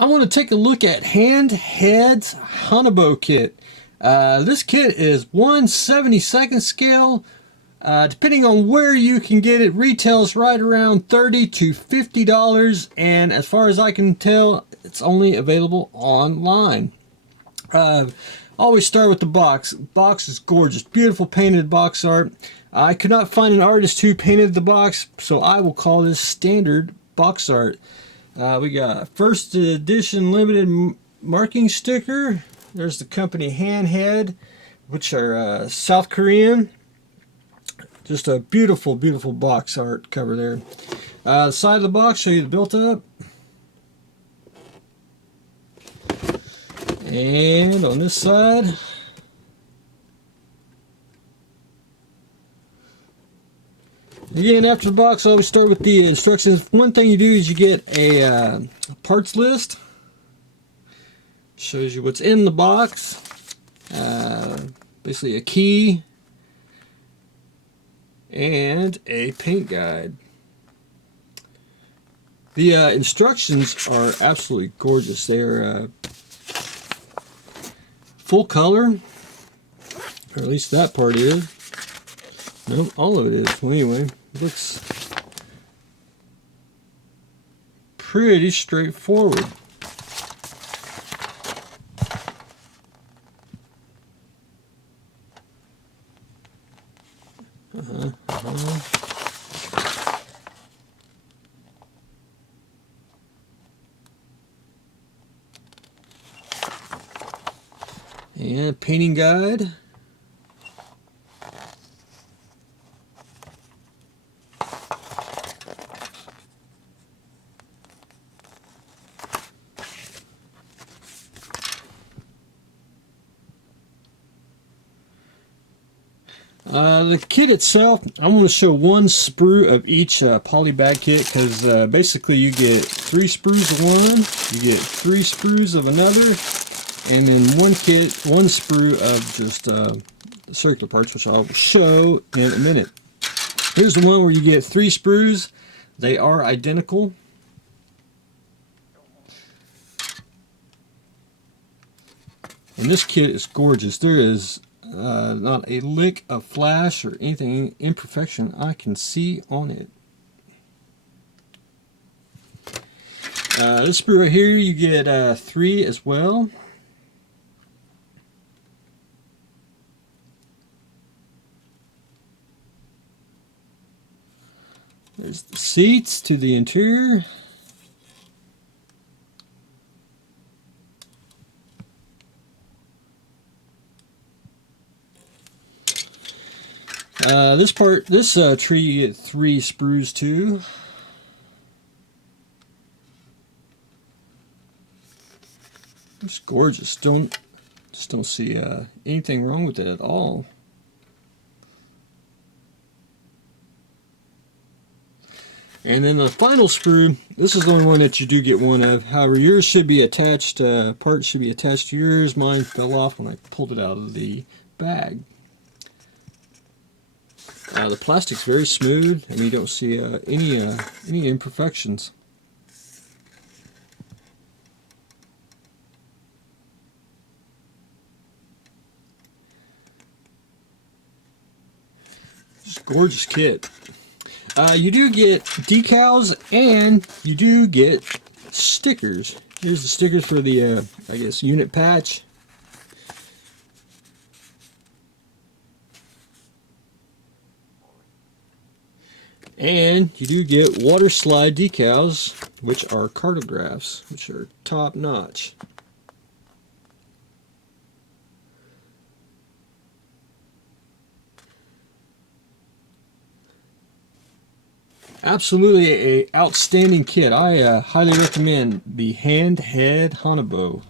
I want to take a look at Hand Head Haunebu kit. This kit is 1/72 scale. Depending on where you can get it, retails right around $30 to $50, and as far as I can tell, it's only available online. Always start with the box. Box is gorgeous, beautiful painted box art. I could not find an artist who painted the box, so I will call this standard box art. We got first edition limited marking sticker. There's the company Hand Head, which are South Korean. Just a beautiful, beautiful box art cover there. The side of the box, show you the built up. And on this side, again, after the box, I always start with the instructions. One thing you do is you get a parts list. Shows you what's in the box. Basically a key and a paint guide. The instructions are absolutely gorgeous. They're full color, or at least that part is. No, all of it is. Well, anyway, it looks pretty straightforward. And painting guide. The kit itself, I'm going to show one sprue of each poly bag kit, because basically you get 3 sprues of one, you get 3 sprues of another, and then one kit, 1 sprue of just circular parts, which I'll show in a minute. Here's the one where you get 3 sprues. They are identical. And this kit is gorgeous. There is not a lick of flash or anything imperfection I can see on it. This sprue right here, you get 3 as well. There's the seats to the interior. This tree, you get 3 sprues too. It's gorgeous. Just don't see anything wrong with it at all. And then the final sprue, this is the only one that you do get one of. However, yours should be attached, parts should be attached to yours. Mine fell off when I pulled it out of the bag. The plastic's very smooth. I mean, you don't see any imperfections. Just gorgeous kit. You do get decals and you do get stickers. Here's the stickers for the, I guess, unit patch. And you do get water slide decals, which are cartographs, which are top notch. Absolutely a outstanding kit. I highly recommend the Hand Head Haunebu.